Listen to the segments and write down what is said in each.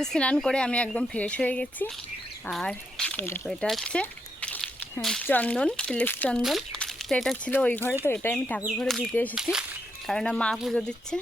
তো স্নান করে আমি একদম ফ্রেশ হয়ে গেছি। আর এই দেখো এটা হচ্ছে হ্যাঁ, চন্দন তিলেক চন্দন। তো এটা ছিল ওই ঘরে তো এটাই আমি ঠাকুর ঘরে দিতে এসেছি। কারণ মা পুজো দিচ্ছে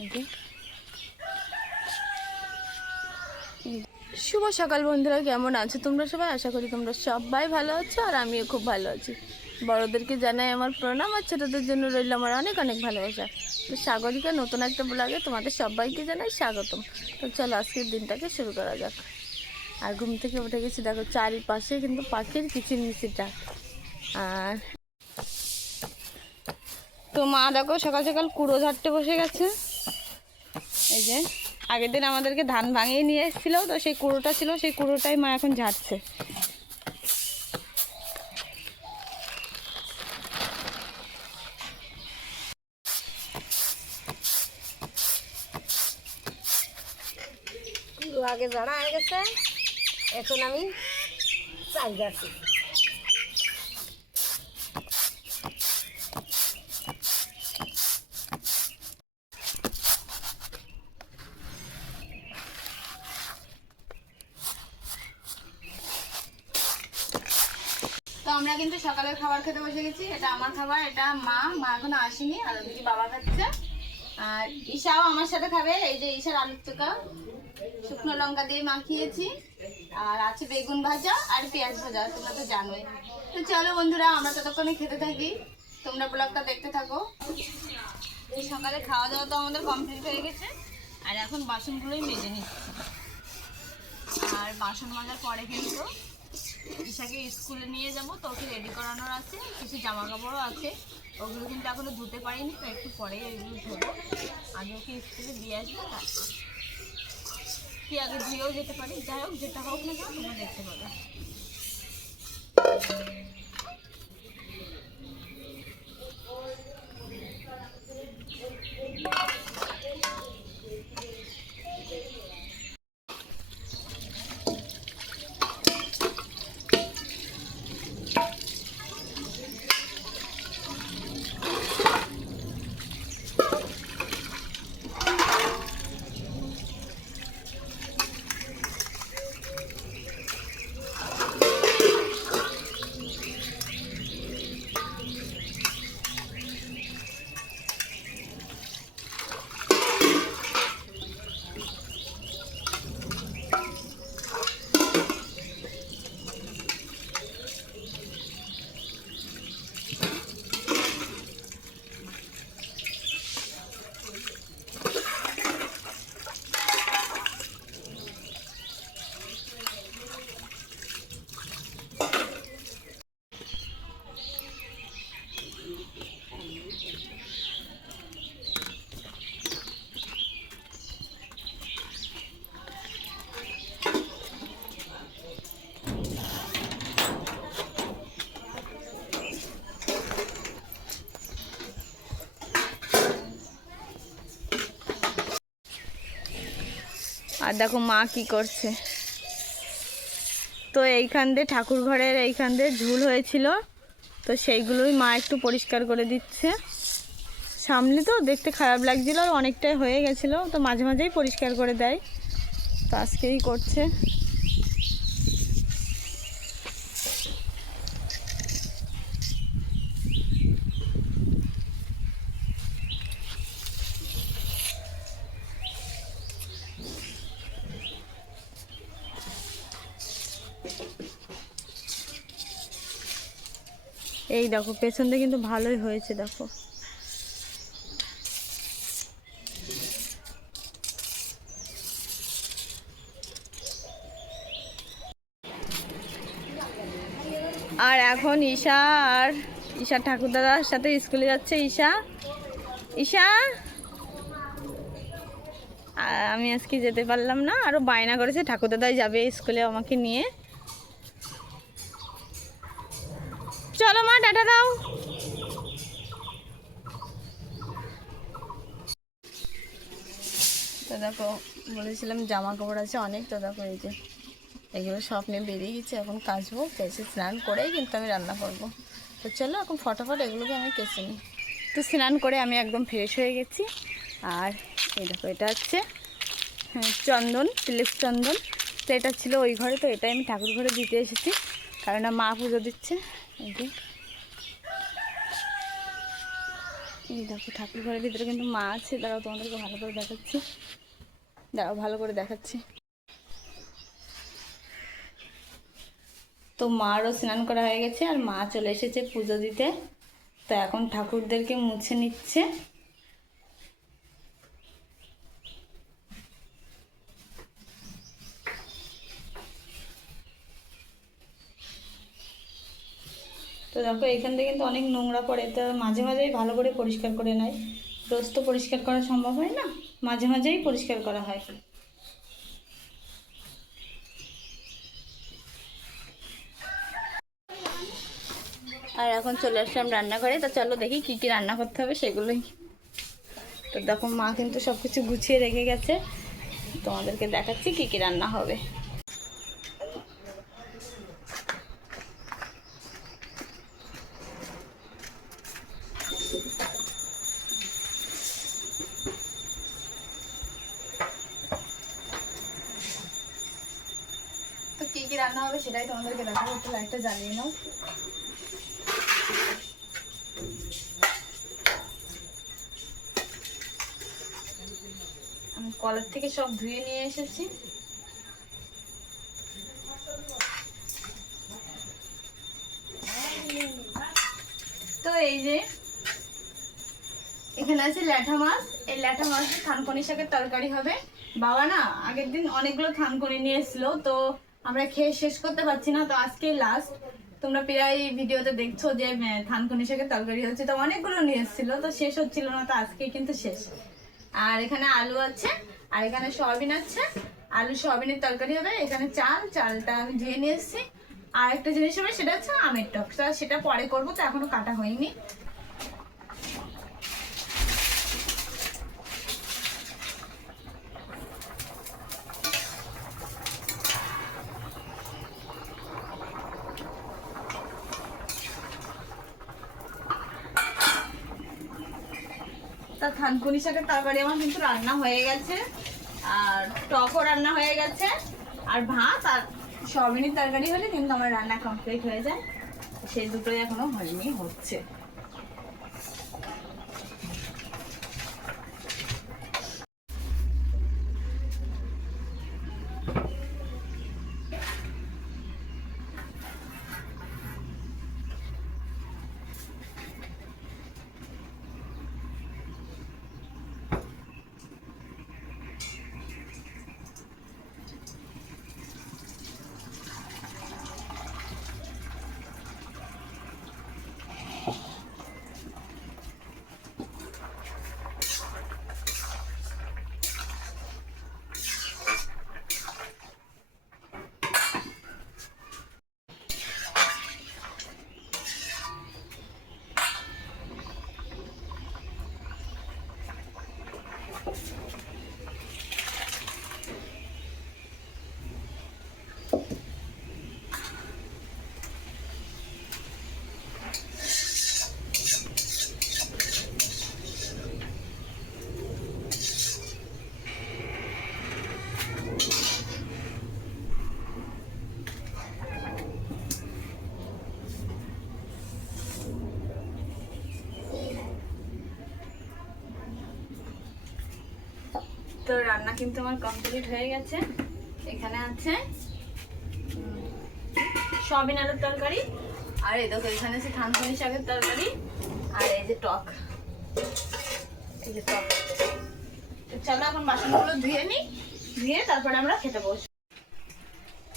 এই যে। শুভ সকাল বন্ধুরা, কেমন আছো তোমরা সবাই? আশা করি তোমরা সবাই ভালো আছো আর আমিও খুব ভালো আছি। বড়োদেরকে জানাই আমার প্রণাম আর ছোটোদের জন্য রইল আমার অনেক অনেক ভালোবাসা। তো সাগরিকা নতুন একটা ব্লগে তোমাদের সবাইকে জানাই স্বাগতম। তো চলো আজকের দিনটাকে শুরু করা যাক। আর ঘুম থেকে উঠে গেছি, দেখো চারিপাশে কিন্তু পাখির কিচির মিচির ডাক আর তো মা দেখো সকাল সকাল কুড়ো ঝাড়তে বসে গেছে। এই যে আগের দিন আমাদেরকে ধান ভাঙিয়ে নিয়ে এসেছিল, তো সেই কুড়োটা ছিল, সেই কুড়োটাই মা এখন ঝাড়ছে। আগে জানা হয়ে গেছে, এখন আমি চাল যাচ্ছি আমরা কিন্তু সকালের খাবার খেতে বসে গেছি। এটা আমার খাবার, এটা মা। মা এখনও আসেনি, আর ওদিকে বাবা খাচ্ছে। আর ঈশাও আমার সাথে খাবে, এই যে ঈশার আলুর চোখা শুকনো লঙ্কা দিয়ে মাখিয়েছি। আর আছে বেগুন ভাজা আর পেঁয়াজ ভাজা, তোমরা তো জানোই। তো চলো বন্ধুরা, আমরা ততক্ষণে খেতে থাকি। তোমরা ব্লগটা দেখতে থাকো। এই সকালে খাওয়া দাওয়া তো আমাদের কমপ্লিট হয়ে গেছে। আর এখন বাসনগুলোই মেজে নিচ্ছি। আর বাসন মাজার পরে কিন্তু ঈশাকে স্কুলে নিয়ে যাব, তো ওকে রেডি করানোর আছে, কিছু জামা কাপড়ও আছে। ওগুলো কিন্তু এখনও ধুতে পারিনি, তো একটু পরে এগুলো ধোবো। আমি ওকে স্কুলে দিয়ে আসব কি আগে ধুয়েও যেতে পারি। যাই হোক, যেটা হোক না কেন দেখতে পাবে। আর দেখো মা কি করছে। তো এইখান দিয়ে ঠাকুর ঘরের এইখান দিয়ে ঝুল হয়েছিল। তো সেইগুলোই মা একটু পরিষ্কার করে দিচ্ছে। সামনে তো দেখতে খারাপ লাগছিল আর অনেকটাই হয়ে গেছিল। তো মাঝে মাঝেই পরিষ্কার করে দেয়। তো আজকেই করছে। এই দেখো, পেছন দিয়ে কিন্তু ভালোই হয়েছে, দেখো। আর এখন ঈশা আর ঈশা ঠাকুরদাদার সাথে স্কুলে যাচ্ছে, ঈশা। ঈশা! আমি আজকে যেতে পারলাম না আরও বায়না করেছে, ঠাকুরদাদাই যাবে স্কুলে আমাকে নিয়ে। চলো মা টাটা দাও। তো দেখো বলেছিলাম জামা কাপড় আছে অনেক তো দেখো এই যে এগুলো সব নিয়ে বেরিয়ে গেছে এখন কাচবো কেসে স্নান করেই কিন্তু আমি রান্না করব। তো চলো এখন ফটাফট এগুলোকে আমি কেসে নিই। তো স্নান করে আমি একদম ফ্রেশ হয়ে গেছি। আর এই দেখো এটা হচ্ছে হ্যাঁ, চন্দন তিলেক চন্দন। তো এটা ছিল ওই ঘরে তো এটাই আমি ঠাকুর ঘরে দিতে এসেছি। কারণ মা পুজো দিচ্ছে। এই দেখো, ঠাকুর ঘরের ভিতরে কিন্তু মা আছে। দাঁড়াও, তোমাদেরকে ভালো করে দেখাচ্ছি। দাঁড়াও, ভালো করে দেখাচ্ছি। তো মারও স্নান করা হয়ে গেছে আর মা চলে এসেছে পুজো দিতে। তো এখন ঠাকুরদেরকে মুছে নিচ্ছে। তো দেখো, এখান থেকে কিন্তু অনেক নোংরা পড়ে। তো মাঝে মাঝেই ভালো করে পরিষ্কার করে নেয়। রোজ তো পরিষ্কার করা সম্ভব হয় না, মাঝে মাঝেই পরিষ্কার করা হয়। আর এখন চলে আসলাম রান্নাঘরে। তো চলো দেখি কি কি রান্না করতে হবে সেগুলোই। তো দেখো, মা কিন্তু সব কিছু গুছিয়ে রেখে গেছে। তোমাদেরকে দেখাচ্ছি কি কি রান্না হবে। তো কি কি রান্না হবে সেটাই তোমাদেরকে দেখাবো, একটু লাইটটা জ্বালিয়ে নাও। আমি কলার থেকে সব ধুয়ে নিয়ে এসেছি। তো এই যে, এখানে আছে ল্যাঠা মাছ। এই ল্যাঠা মাছ থানকনি শাকের তরকারি হবে। বাবা না, আগের দিন অনেকগুলো থানকনি নিয়ে এসেছিল, তো আমরা খেয়ে শেষ করতে পারছি না, তো আজকে লাস্ট তোমরা প্রায় ভিডিওতে দেখছ যে থানকুনি শাকের তরকারি হচ্ছে, তো অনেকগুলো নিয়ে এসেছিল, তো শেষ হচ্ছিল না, তো আজকে কিন্তু শেষ। আর এখানে আলু আছে, আর এখানে সয়াবিন আছে। আলু সয়াবিনের তরকারি হবে, এখানে চাল, চালটা আমি ধুয়ে নিয়ে এসেছি। আর একটা জিনিস হবে, সেটা হচ্ছে আমের টক সেটা পরে করব, তো এখনও কাটা হয়নি। থানকুনি শাকের তরকারি আমার কিন্তু রান্না হয়ে গেছে। আর টকও রান্না হয়ে গেছে। আর ভাত আর সয়াবিনের তরকারি হলে কিন্তু আমার রান্না কমপ্লিট হয়ে যায়। সেই দুটোই এখনও হয়নি, হচ্ছে। তো রান্না কিন্তু আমার কমপ্লিট হয়ে গেছে। এখানে আছে সয়াবিন আলুর তরকারি, আর এই দেখো, এখানে আছে থানকুনি শাকের তরকারি, আর এই যে টক। এই যে টক। চলো এখন বাসনগুলো ধুয়ে নিই, ধুয়ে তারপরে আমরা খেতে বসবো।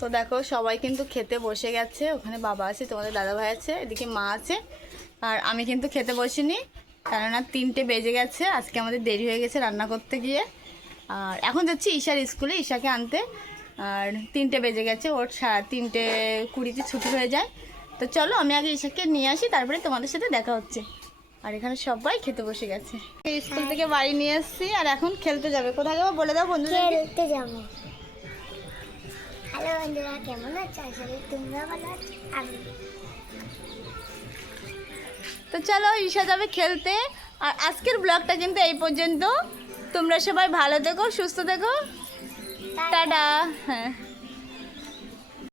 তো দেখো, সবাই কিন্তু খেতে বসে গেছে। ওখানে বাবা আছে, তোমাদের দাদা ভাই আছে, এদিকে মা আছে, আর আমি কিন্তু খেতে বসিনি, কেননা তিনটে বেজে গেছে। আজকে আমাদের দেরি হয়ে গেছে রান্না করতে গিয়ে। আর এখন যাচ্ছি ঈশার স্কুলে ঈশাকে আনতে। আর তিনটে বেজে গেছে ওর সাড়ে তিনটে কুড়িতে ছুটি হয়ে যায়। তো চলো আমি আগে ঈশাকে নিয়ে আসি তারপরে তোমাদের সাথে দেখা হচ্ছে। আর এখানে সবাই খেতে বসে গেছে। স্কুল থেকে বাড়ি নিয়ে এসেছি আর এখন খেলতে যাবে। কোথায় যাব বলে দাও বন্ধুদের খেলতে যাব। হ্যালো বন্ধুরা কেমন আছো? আশা করি তোমরা ভালো আছো। আমি তো চলো ঈশা যাবে খেলতে। আর আজকের ব্লগটা কিন্তু এই পর্যন্ত। তোমরা সবাই ভালো থেকো সুস্থ থেকো। টাটা। হ্যাঁ।